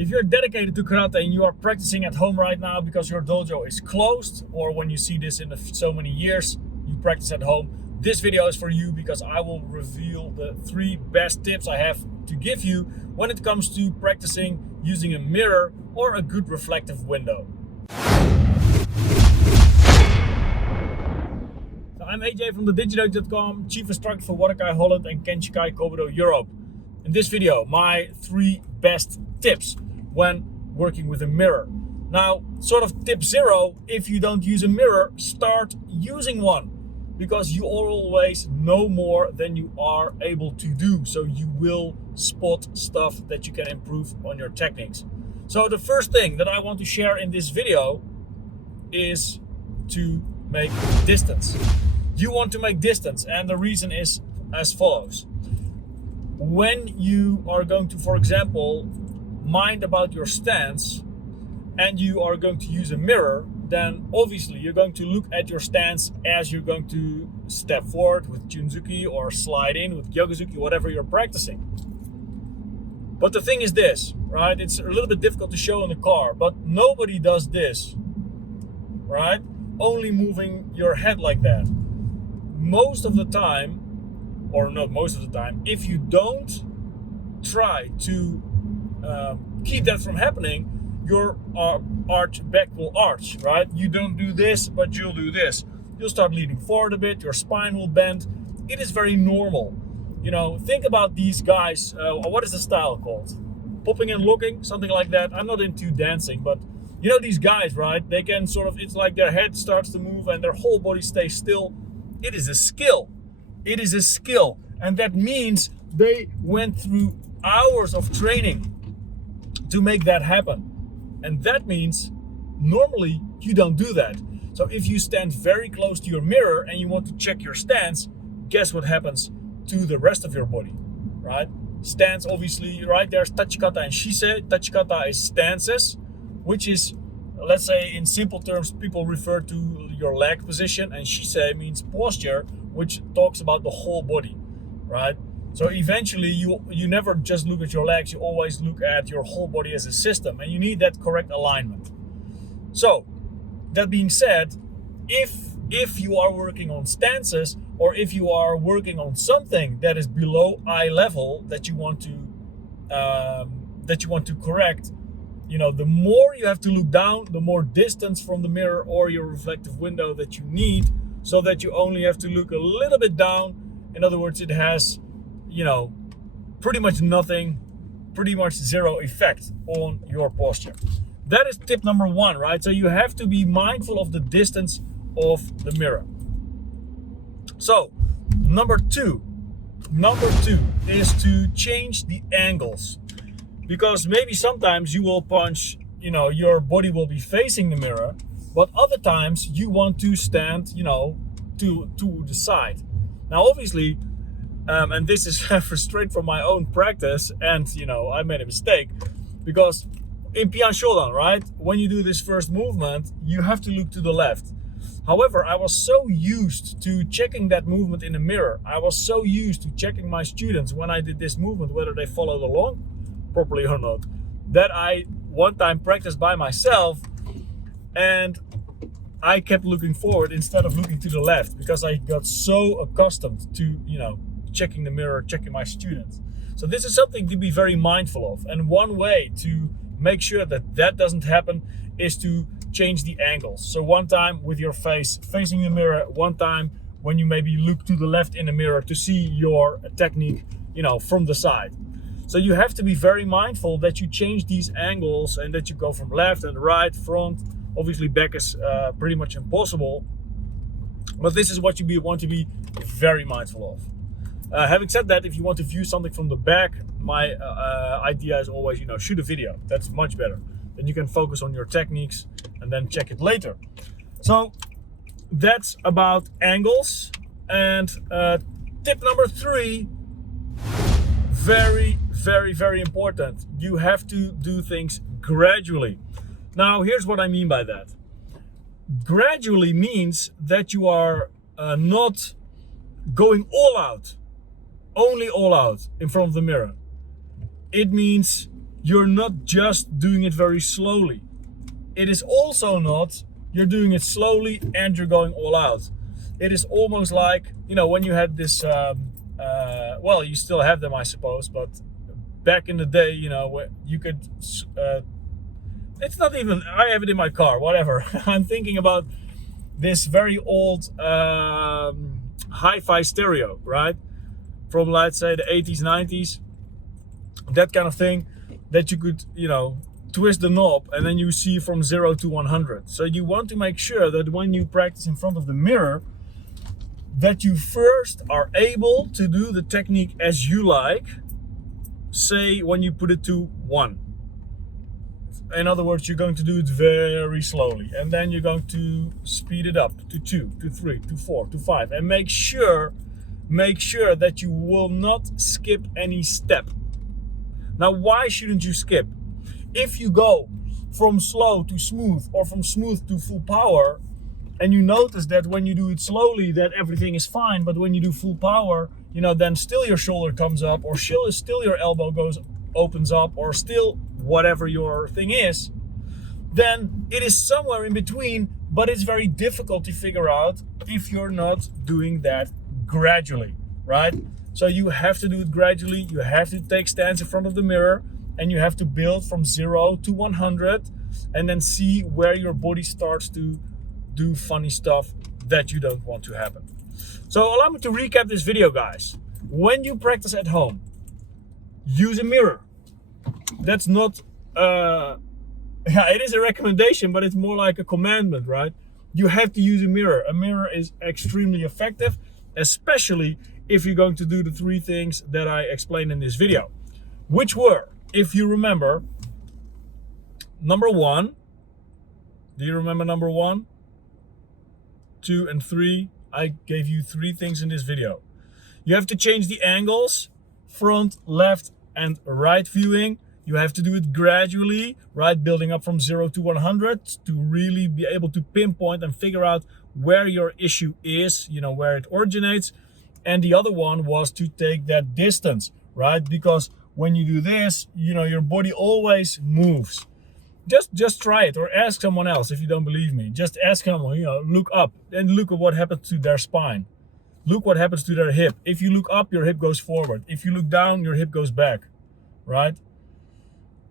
If you're dedicated to karate and you are practicing at home right now because your dojo is closed, or when you see this in so many years, you practice at home, this video is for you because I will reveal the 3 best tips I have to give you when it comes to practicing using a mirror or a good reflective window. So I'm AJ from the Digi Dojo.com, Chief Instructor for Watakai Holland and Kenshikai Kobudo Europe. In this video, my 3 best tips when working with a mirror. Now, sort of tip 0, if you don't use a mirror, start using one. Because you always know more than you are able to do. So you will spot stuff that you can improve on your techniques. So the first thing that I want to share in this video is to make distance. You want to make distance, and the reason is as follows. When you are going to, for example, mind about your stance and you are going to use a mirror, then obviously you're going to look at your stance as you're going to step forward with Gyakuzuki or slide in with Gyakuzuki, whatever you're practicing. But the thing is this, right? It's a little bit difficult to show in the car, but nobody does this, right? Only moving your head like that. Most of the time, or not most of the time, if you don't try to keep that from happening, your back will arch, right? You don't do this, but you'll do this. You'll start leaning forward a bit, your spine will bend. It is very normal. You know, think about these guys, what is the style called? Popping and locking, something like that. I'm not into dancing, but you know these guys, right? They can sort of, it's like their head starts to move and their whole body stays still. It is a skill. It is a skill. And that means they went through hours of training to make that happen. And that means normally you don't do that. So if you stand very close to your mirror and you want to check your stance, guess what happens to the rest of your body, right? Stance, obviously, right? There's Tachikata and Shise. Tachikata is stances, which is, let's say in simple terms, people refer to your leg position, and Shise means posture, which talks about the whole body, right? So eventually you never just look at your legs, you always look at your whole body as a system, and you need that correct alignment. So that being said, if you are working on stances, or if you are working on something that is below eye level that you want to correct, you know, the more you have to look down, the more distance from the mirror or your reflective window that you need, so that you only have to look a little bit down. In other words, it has, you know, pretty much nothing, pretty much zero effect on your posture. That is tip number 1, right? So you have to be mindful of the distance of the mirror. So number two is to change the angles, because maybe sometimes you will punch, you know, your body will be facing the mirror, but other times you want to stand, you know, to the side. Now obviously, and this is straight from my own practice, and you know, I made a mistake, because in Pian Shodan, right, when you do this first movement, you have to look to the left. However, I was so used to checking that movement in the mirror, I was so used to checking my students when I did this movement, whether they followed along properly or not, that I one time practiced by myself, and I kept looking forward instead of looking to the left, because I got so accustomed to, you know, checking the mirror, checking my students. So this is something to be very mindful of. And one way to make sure that that doesn't happen is to change the angles. So one time with your face facing the mirror, one time when you maybe look to the left in the mirror to see your technique, you know, from the side. So you have to be very mindful that you change these angles and that you go from left and right, front. Obviously back is pretty much impossible, but this is what you want to be very mindful of. Having said that, if you want to view something from the back, my idea is always, you know, shoot a video. That's much better. Then you can focus on your techniques and then check it later. So that's about angles. And tip number 3, very, very, very important. You have to do things gradually. Now, here's what I mean by that. Gradually means that you are not going all out, only all out in front of the mirror. It means you're not just doing it very slowly. It is also not, you're doing it slowly and you're going all out. It is almost like, you know, when you had this, well, you still have them, I suppose, but back in the day, you know, you could, it's not even, I have it in my car, whatever. I'm thinking about this very old hi-fi stereo, right? From, let's say, the 80s, 90s, that kind of thing, that you could, you know, twist the knob and then you see from 0 to 100. So you want to make sure that when you practice in front of the mirror, that you first are able to do the technique as you like, say when you put it to 1. In other words, you're going to do it very slowly, and then you're going to speed it up to 2, to 3, to 4, to 5, and make sure that you will not skip any step. Now, why shouldn't you skip? If you go from slow to smooth or from smooth to full power, and you notice that when you do it slowly that everything is fine, but when you do full power, you know, then still your shoulder comes up, or still your elbow opens up, or still whatever your thing is, then it is somewhere in between, but it's very difficult to figure out if you're not doing that gradually, right? So you have to do it gradually. You have to take stance in front of the mirror, and you have to build from 0 to 100, and then see where your body starts to do funny stuff that you don't want to happen. So allow me to recap this video, guys. When you practice at home, use a mirror. That's not, yeah, it is a recommendation, but it's more like a commandment, right? You have to use a mirror. A mirror is extremely effective, especially if you're going to do the 3 things that I explained in this video, which were, if you remember, number 1. Do you remember number 1, 2, and 3? I gave you 3 things in this video. You have to change the angles, front, left, and right viewing. You have to do it gradually, right? Building up from 0 to 100 to really be able to pinpoint and figure out where your issue is, you know, where it originates. And the other one was to take that distance, right? Because when you do this, you know, your body always moves. Just try it, or ask someone else if you don't believe me. Just ask someone, you know, look up and look at what happens to their spine. Look what happens to their hip. If you look up, your hip goes forward. If you look down, your hip goes back, right?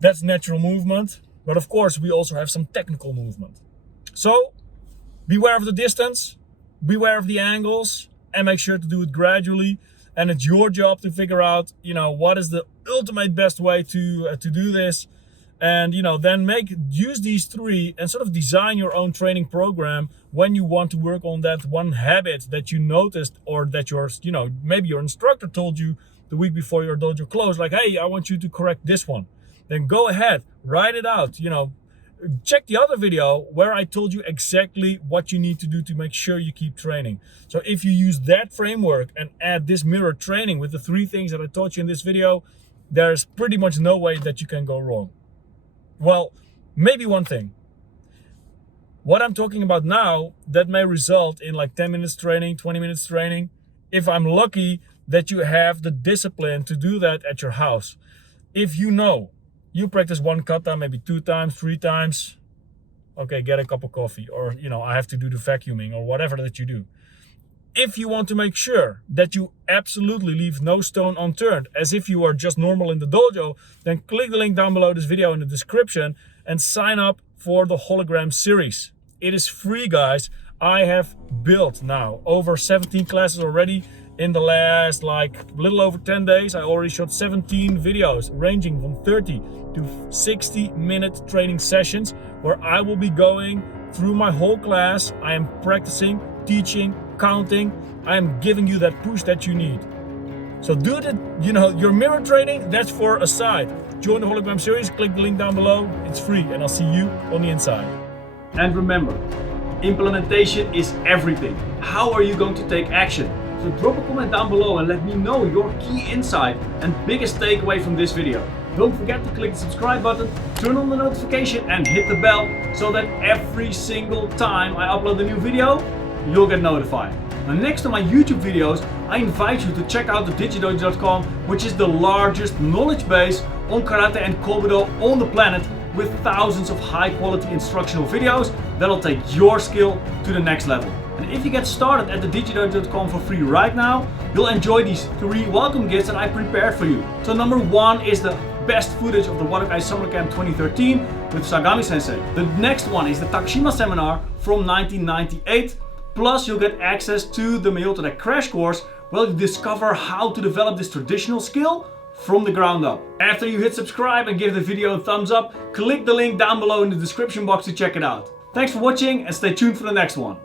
That's natural movement, but of course we also have some technical movement. So beware of the distance, beware of the angles, and make sure to do it gradually. And it's your job to figure out, you know, what is the ultimate best way to do this. And, you know, then use these 3 and sort of design your own training program when you want to work on that one habit that you noticed, or that your, you know, maybe your instructor told you the week before your dojo closed, like, hey, I want you to correct this one. Then go ahead, write it out, you know, check the other video where I told you exactly what you need to do to make sure you keep training. So if you use that framework and add this mirror training with the 3 things that I taught you in this video, there's pretty much no way that you can go wrong. Well, maybe one thing. What I'm talking about now, that may result in like 10 minutes training, 20 minutes training, if I'm lucky that you have the discipline to do that at your house. If you know you practice 1 kata, maybe 2 times, 3 times, okay, get a cup of coffee, or, you know, I have to do the vacuuming, or whatever that you do. If you want to make sure that you absolutely leave no stone unturned, as if you are just normal in the dojo, then click the link down below this video in the description and sign up for the Hologram Series. It is free, guys. I have built now over 17 classes already. In the last like little over 10 days, I already shot 17 videos ranging from 30 to 60-minute training sessions where I will be going through my whole class. I am practicing, teaching, counting. I am giving you that push that you need. So do the, you know, your mirror training, that's for a side. Join the Hologram Series, click the link down below. It's free, and I'll see you on the inside. And remember, implementation is everything. How are you going to take action? So drop a comment down below and let me know your key insight and biggest takeaway from this video. Don't forget to click the subscribe button, turn on the notification and hit the bell so that every single time I upload a new video, you'll get notified. Now, next to my YouTube videos, I invite you to check out the digidojo.com, which is the largest knowledge base on karate and kobudo on the planet, with thousands of high quality instructional videos that'll take your skill to the next level. And if you get started at the digidojo.com for free right now, you'll enjoy these 3 welcome gifts that I prepared for you. So number 1 is the best footage of the Wadakai Summer Camp 2013 with Sagami Sensei. The next one is the Takashima seminar from 1998. Plus you'll get access to the Myoto Deck crash course where you discover how to develop this traditional skill from the ground up. After you hit subscribe and give the video a thumbs up, click the link down below in the description box to check it out. Thanks for watching and stay tuned for the next one.